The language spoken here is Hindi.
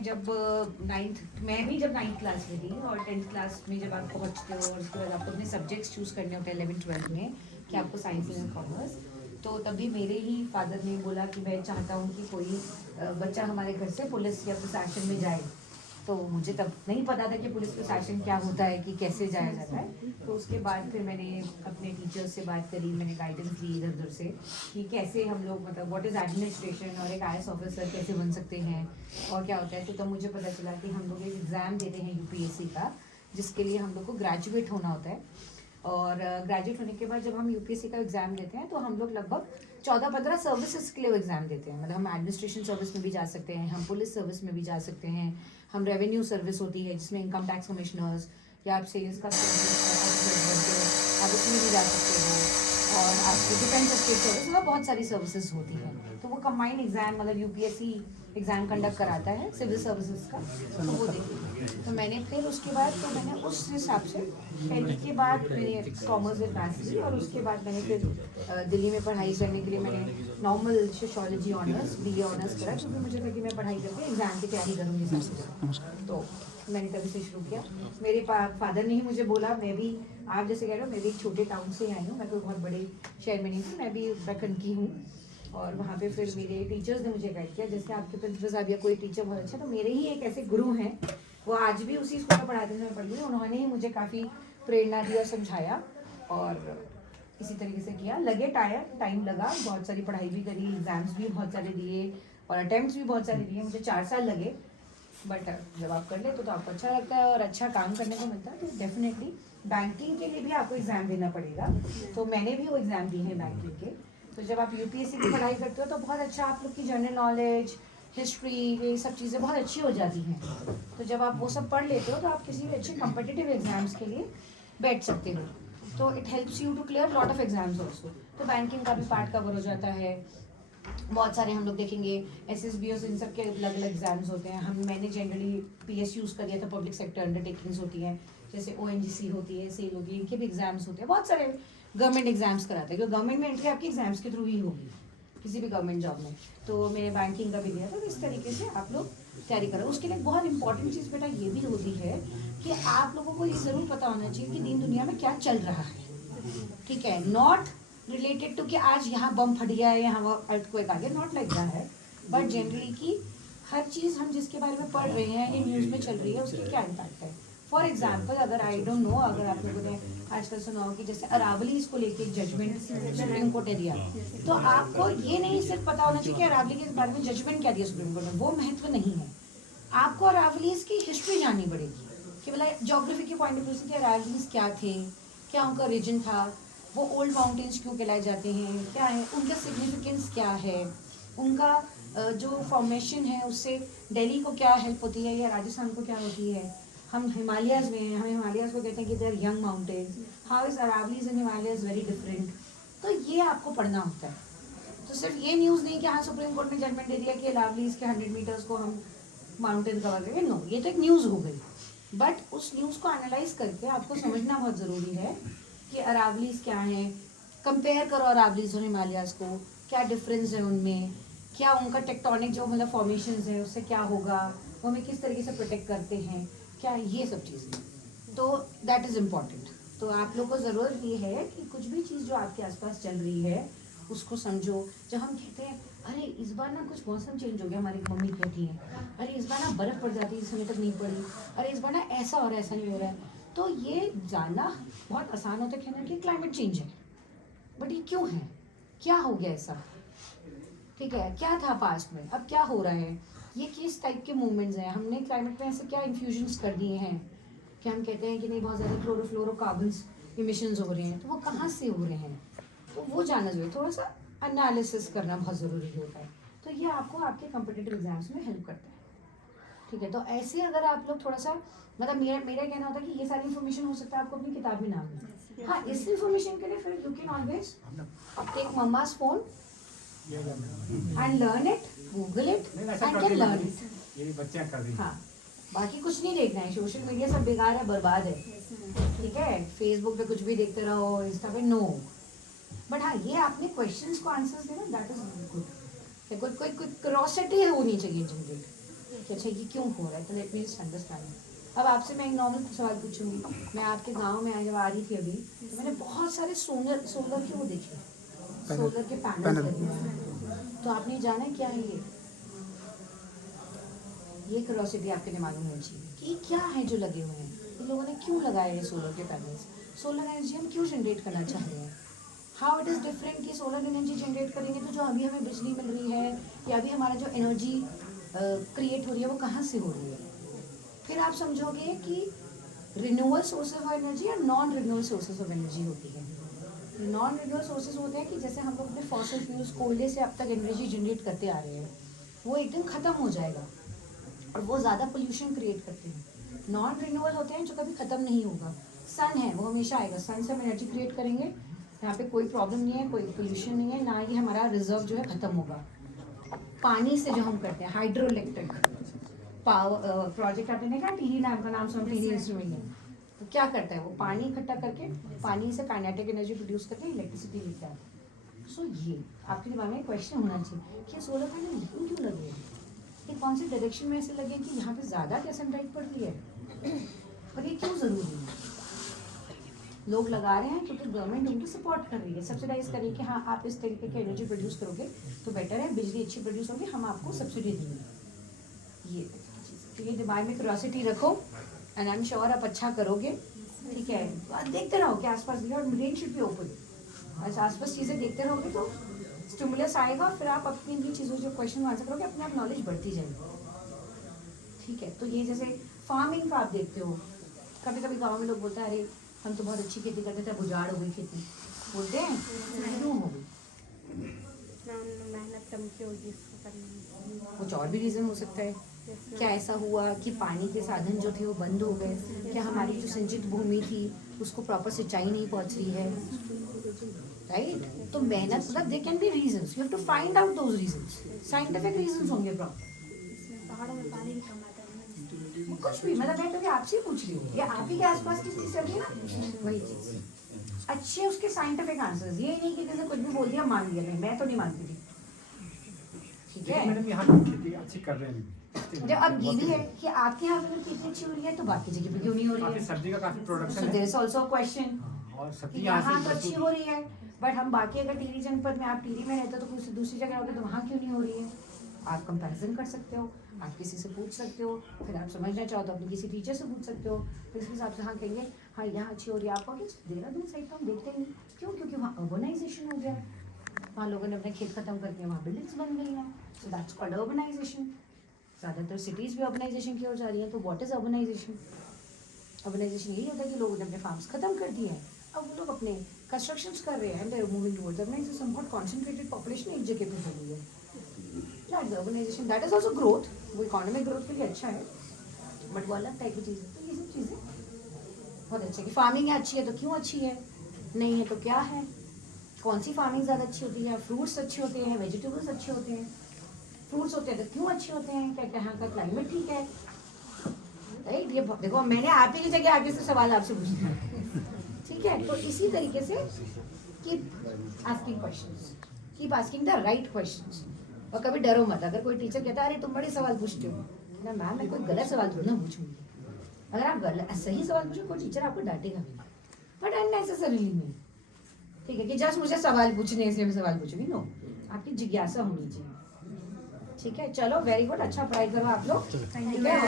मैं जब नाइन्थ क्लास में थी और 10th क्लास में जब आप पहुंचते हो और उसके बाद आपको अपने सब्जेक्ट्स चूज़ करने होते हैं 11th-12th में कि आपको साइंस एंड कॉमर्स, तो तभी मेरे ही फादर ने बोला कि मैं चाहता हूँ कि कोई बच्चा हमारे घर से पुलिस या प्रशासन में जाए। तो मुझे तब नहीं पता था कि पुलिस प्रशासन क्या होता है, कि कैसे जाया जाता है। तो उसके बाद फिर मैंने अपने टीचर्स से बात करी, मैंने गाइडेंस ली इधर उधर से कि कैसे हम लोग मतलब व्हाट इज़ एडमिनिस्ट्रेशन और एक IAS ऑफिसर कैसे बन सकते हैं और क्या होता है। तो तब मुझे पता चला कि हम लोग एक एग्ज़ाम देते हैं UPSC का, जिसके लिए हम लोग को ग्रेजुएट होना होता है। और ग्रेजुएट होने के बाद जब हम UPSC का एग्ज़ाम देते हैं तो हम लोग लगभग 14-15 सर्विसेज के लिए एग्ज़ाम देते हैं। मतलब हम एडमिनिस्ट्रेशन सर्विस में भी जा सकते हैं, हम पुलिस सर्विस में भी जा सकते हैं, हम रेवेन्यू सर्विस होती है जिसमें इनकम टैक्स कमिश्नर्स या आप सेल्स का आप उसमें भी जा सकते हो, और आपकी डिफेंस स्टेट सर्विस, मतलब बहुत सारी सर्विसेज होती हैं। तो वो कंबाइंड एग्जाम मतलब UPSC एग्ज़ाम कंडक्ट कराता है सिविल सर्विसेज का, तो वो देखिए। तो मैंने फिर उसके बाद तो मैंने उस हिसाब से 10th के बाद मैंने कॉमर्स विद मैथ्स ली, और उसके बाद मैंने फिर दिल्ली में पढ़ाई करने के लिए मैंने normal sociology honours BA honours करा, क्योंकि मुझे था कि मैं पढ़ाई करके एग्ज़ाम की तैयारी करूँगी सब। तो मैंने तभी से शुरू किया। मेरे फादर ने ही मुझे बोला, मैं भी आप जैसे कह रहे हो, मैं भी एक छोटे टाउन से आई हूँ, मैं कोई बहुत बड़े शहर में नहीं थी, मैं भी उत्तराखंड की हूँ। और वहाँ पे फिर मेरे टीचर्स ने मुझे गाइड किया, जैसे आपके प्रिंसिपल साहब या कोई टीचर बहुत अच्छा, तो मेरे ही एक ऐसे गुरु हैं, वो आज भी उसी स्कूल में पढ़ाते थे, मैं पढ़ी हुई, उन्होंने ही मुझे काफ़ी प्रेरणा दी और समझाया, और इसी तरीके से किया। लगे टाइम लगा, बहुत सारी पढ़ाई भी करी, एग्जाम्स भी बहुत सारे दिए और अटेम्प्ट्स भी बहुत सारे दिए, मुझे 4 साल लगे। बट जब आप कर लेते तो आपको अच्छा लगता है और अच्छा काम करने को मिलता है, तो डेफिनेटली बैंकिंग के लिए भी आपको एग्ज़ाम देना पड़ेगा। तो मैंने भी वो एग्ज़ाम दिए हैं बैंकिंग के। तो जब आप UPSC की पढ़ाई करते हो तो बहुत अच्छा आप लोग की जनरल नॉलेज, हिस्ट्री, ये सब चीज़ें बहुत अच्छी हो जाती हैं। तो जब आप वो सब पढ़ लेते हो तो आप किसी भी अच्छे कम्पिटिटिव एग्जाम्स के लिए बैठ सकते हो। तो it helps you to clear lot of exams also. तो बैंकिंग का भी पार्ट कवर हो जाता है। बहुत सारे हम लोग देखेंगे SSBOs, इन सब के अलग अलग एग्जाम्स होते हैं। मैंने जनरली PSUs का दिया था, पब्लिक सेक्टर अंडरटेकिंग्स होती हैं, जैसे ONGC होती है, सेल होती है, इनके भी एग्जाम्स होते हैं। बहुत सारे गवर्नमेंट एग्जाम्स कराते हैं, क्योंकि गवर्नमेंट में एंट्री आपकी एग्जाम्स के थ्रू ही होगी किसी भी गवर्नमेंट जॉब में। तो मैंने बैंकिंग का भी दिया था। तो इस तरीके से आप लोग तैयारी करो। उसके लिए बहुत इंपॉर्टेंट चीज़ बेटा ये भी होती है कि आप लोगों को ये ज़रूर पता होना चाहिए कि दीन दुनिया में क्या चल रहा है, ठीक है। नॉट रिलेटेड टू कि आज यहाँ बम फट गया है, यहाँ अर्थक्वेक आ गया, नॉट लाइक दैट है, बट जनरली कि हर चीज़ हम जिसके बारे में पढ़ रहे हैं, ये न्यूज़ में चल रही है, उसके क्या इम्पैक्ट है। फॉर एग्जाम्पल, अगर आई डोंट नो, अगर आप लोगों ने आजकल सुना हो कि जैसे अरावली इसको लेके एक जजमेंट सुप्रीम कोर्ट ने दिया, तो आपको ये नहीं सिर्फ पता होना चाहिए कि अरावली के बारे में जजमेंट क्या दिया सुप्रीम कोर्ट ने, वो महत्व नहीं है। आपको अरावलीज की हिस्ट्री जाननी पड़ेगी कि मतलब जोग्राफी के पॉइंट ऑफ व्यू से कि अरावलीज क्या थे, क्या उनका रीजन था, वो ओल्ड माउंटेन्स क्यों कहलाए जाते हैं, क्या है उनका सिग्निफिकेंस, क्या है उनका जो फॉर्मेशन है उससे दिल्ली को क्या हेल्प होती है या राजस्थान को क्या होती है। हम हिमालयाज़ में हैं, हम हिमालयाज़ को कहते हैं कि they are young mountains, how is Aravallis and Himalayas very different. तो ये आपको पढ़ना होता है। तो सिर्फ ये न्यूज़ नहीं कि हाँ सुप्रीम कोर्ट ने जजमेंट दे दिया कि अरावलीज के 100 मीटर्स को हम माउंटेन कवर करेंगे, नो, ये तो एक न्यूज़ हो गई। बट उस न्यूज़ को एनालाइज करके आपको समझना बहुत ज़रूरी है कि अरावलीज क्या हैं, कंपेयर करो अरावलीज और हिमालयाज़ को, क्या डिफरेंस है उनमें, क्या उनका टेक्टोनिक जो मतलब फॉर्मेशंस है उससे क्या होगा, वो हमें किस तरीके से प्रोटेक्ट करते हैं, क्या ये सब चीज़ें। तो दैट इज़ इम्पॉर्टेंट। तो आप लोग को ज़रूरत ये है कि कुछ भी चीज़ जो आपके आसपास चल रही है उसको समझो। जब हम कहते हैं अरे इस बार ना कुछ मौसम चेंज हो गया, हमारी मम्मी कहती है अरे इस बार ना बर्फ़ पड़ जाती है, इस समय तक नहीं पड़ी, अरे इस बार ना ऐसा हो रहा है, ऐसा नहीं हो रहा है। तो ये जानना बहुत आसान होता है कहना कि क्लाइमेट चेंज है, बट ये क्यों है, क्या हो गया ऐसा, ठीक है, क्या था पास्ट में, अब क्या हो रहा है, ये किस टाइप के मूवमेंट्स हैं, हमने क्लाइमेट में ऐसे क्या इन्फ्यूजन्स कर दिए हैं कि हम कहते हैं कि नहीं बहुत ज़्यादा क्लोरोफ्लोरोकार्बन्स इमिशंस हो रहे हैं, तो वो कहाँ से हो रहे हैं, तो वो जानना जरूरी, थोड़ा सा एनालिसिस करना बहुत ज़रूरी होता है। तो ये आपको आपके कम्पिटिटिव एग्जाम्स में हेल्प करता है, ठीक है। तो ऐसे अगर आप लोग थोड़ा सा मतलब मेरा कहना होता है कि ये सारी इन्फॉर्मेशन हो सकता है आपको अपनी किताब में ना मिले। हाँ, इस इन्फॉर्मेशन के लिए फिर you can always take mamma's phone and learn it, Google it and can learn it. ये बच्चा कर रही है। हाँ, बाकी कुछ नहीं देखना है, सोशल मीडिया सब बेकार है, बर्बाद है, ठीक है। फेसबुक पे कुछ भी देखते रहो, इंस्टा पे नो। बट हाँ, ये आपने क्वेश्चंस को आंसर्स देना, दैट इज गुड। कोई क्यूरोसिटी होनी चाहिए जनरली, कि अच्छा ये क्यों हो रहा है, तो लेट मी जस्ट अंडरस्टैंड। अब आपसे मैं एक नॉर्मल सवाल पूछूंगी। मैं आपके गांव में जब आ रही थी अभी, तो मैंने बहुत सारे सोलर के वो देखे, सोलर के पैनल लगे हुए हैं। तो आपने जाना है क्या है ये क्यूरोसिटी आपके दिमाग में होनी चाहिए कि क्या है जो लगे हुए हैं, इन लोगों ने क्यों लगाए हैं सोलर के पैनल्स, सोलर एनर्जी हम क्यों जनरेट करना चाह रहे हैं, हाउ इट इज़ डिफरेंट कि सोलर एनर्जी जनरेट करेंगे तो जो अभी हमें बिजली मिल रही है या अभी हमारा जो एनर्जी क्रिएट हो रही है वो कहाँ से हो रही है। फिर आप समझोगे कि रिन्यूअल सोर्सेज ऑफ एनर्जी या non renewal sources of energy होती है। नॉन रिन्यूअल सोर्सेज होते हैं कि जैसे हम लोग अपने फॉसिल फ्यूल्स कोयले से अब तक एनर्जी जनरेट करते आ रहे हैं, वो एक दिन ख़त्म हो जाएगा और वो ज़्यादा पोल्यूशन क्रिएट करते हैं। नॉन रिन्यूअल होते हैं जो कभी ख़त्म नहीं होगा। सन है वो हमेशा आएगा, सन से हम एनर्जी क्रिएट करेंगे, यहाँ पे कोई प्रॉब्लम नहीं है, कोई पोल्यूशन नहीं है, ना ही हमारा रिजर्व जो है ख़त्म होगा। पानी से जो हम करते हैं हाइड्रो इलेक्ट्रिक पावर प्रोजेक्ट, आपने देखा टीरी नाम का नाम सुन, टीरी इंस्ट्रूमेंट है, तो क्या करता है वो पानी इकट्ठा करके पानी से काइनेटिक एनर्जी प्रोड्यूस करके इलेक्ट्रिसिटी लेता है। सो ये आपके दिमाग में क्वेश्चन होना चाहिए कि सोलर पैनल क्यों लगे हैं, ये कौन से डायरेक्शन में ऐसे लगे कि यहाँ पे ज़्यादा क्या सनलाइट पड़ रही है और ये क्यों ज़रूरी है। लोग लगा रहे हैं क्योंकि गवर्नमेंट उनको सपोर्ट कर रही है, सब्सिडाइज कर रही है कि हाँ आप इस तरीके की एनर्जी प्रोड्यूस करोगे तो बेटर है, बिजली अच्छी प्रोड्यूस होगी, हम आपको सब्सिडी देंगे। ये तो ये दिमाग में क्यूरियोसिटी रखो एंड आई एम श्योर आप अच्छा करोगे। ठीक है, आप देखते रहो कि आसपास और ब्रेन शुड बी ओपन, आसपास चीज़ें देखते रहोगे तो स्टिमुलस आएगा, फिर आप अपनी भी चीज़ों जो क्वेश्चन आंसर करोगे अपने आप नॉलेज बढ़ती जाएगी। ठीक है, तो ये जैसे फार्मिंग का आप देखते हो, कभी कभी गाँव में लोग बोलते हैं अरे हम तो बहुत अच्छी खेती करते थे, उजाड़ हो गई खेती, बोलते हैं क्यों हो गई, मेहनत कम की होगी कुछ और भी रीज़न हो सकता है। क्या ऐसा हुआ कि पानी के साधन जो थे वो बंद हो गए, क्या हमारी जो सिंचित भूमि थी उसको प्रॉपर सिंचाई नहीं पहुंच रही है, राइट। तो मेहनत मतलब they can be reasons, you have to find out those reasons, scientific reasons होंगे प्रॉपर। पहाड़ों में पानी भी कम आता है, कुछ भी मतलब मैं तो आपसे ही पूछ रही हूँ, या आप ही के आसपास की चीज़ चल रही है ना, वही चीज़ अच्छे उसके साइंटिफिक आंसर्स, ये नहीं कि जैसे कुछ भी बोल दिया मान लिया, नहीं मैं तो नहीं मानती थी। ठीक है मैडम, यहाँ पे खेती अच्छी कर रहे हैं जब अब ये भी है कि आपके यहाँ पे खेती अच्छी हो रही है तो बाकी जगह पे क्यों नहीं हो रही काफी है। सब्जी का काफी So प्रोडक्शन there है is also a question और सब्जी कि यहाँ यहाँ तो से अच्छी हो रही है, बट हम बाकी अगर टिहरी जनपद में आप टिहरी में रहते हो तो कुछ दूसरी जगह होते तो वहाँ क्यों नहीं हो रही है। आप कंपैरिजन कर सकते हो, आप किसी से पूछ सकते हो, फिर आप समझना चाहो तो अपने किसी टीचर से पूछ सकते हो, फिर इसके हिसाब से हाँ कहेंगे हाँ यहाँ अच्छी हो रही है। आपको कि देहरादून साइड तो हम देखते ही नहीं, क्यों, क्योंकि वहाँ अर्बनाइजेशन हो गया है, वहाँ लोगों ने अपने खेत खत्म करके वहाँ बिल्डिंग्स बन गई हैं, सो दैट्स कॉल्ड अर्बनाइजेशन। ज़्यादातर सिटीज़ भी अर्बनाइजेशन की ओर जा रही है। तो व्हाट इज़ अर्बनाइजेशन, अर्बनाइजेशन यही होता है कि लोगों ने अपने फार्म्स खत्म कर दिए हैं, अब वो लोग अपने कंस्ट्रक्शंस कर रहे हैं and they are moving towards urbanisation. बहुत कॉन्सेंट्रेटेड पॉपुलेशन एक जगह पे हो गई है, that urbanisation, that is also growth, वो इकोनॉमिक ग्रोथ के लिए अच्छा है, बट वो अलग टाइप की चीज़ है। तो ये सब चीज़ें बहुत अच्छी है कि फार्मिंग है अच्छी है तो क्यों अच्छी है, नहीं है तो क्या है, कौन सी फार्मिंग ज़्यादा अच्छी होती है, फ्रूट्स अच्छे होते हैं, वेजिटेबल्स अच्छे होते हैं, फ्रूट्स होते हैं तो क्यों अच्छे होते हैं, क्या यहाँ का क्लाइमेट ठीक है, राइट। ये देखो मैंने आप ही की जगह आगे से सवाल आपसे पूछना है, ठीक है। तो इसी तरीके से keep asking questions, keep asking the right questions, और कभी डरो मत। अगर कोई टीचर कहता है अरे तुम बड़े सवाल पूछते हो ना, मैम मैं कोई गलत सवाल थोड़ा ना पूछूंगी, अगर आप गलत सही सवाल पूछो कोई टीचर आपको डांटेगा भी, बट अननेसेसरीली नहीं, ठीक है, कि जस्ट मुझे सवाल पूछने इसलिए मैं सवाल पूछूंगी, नो, आपकी जिज्ञासा होनी चाहिए। ठीक है, चलो वेरी गुड, अच्छा पढ़ाई करो आप लोग, ठीक है।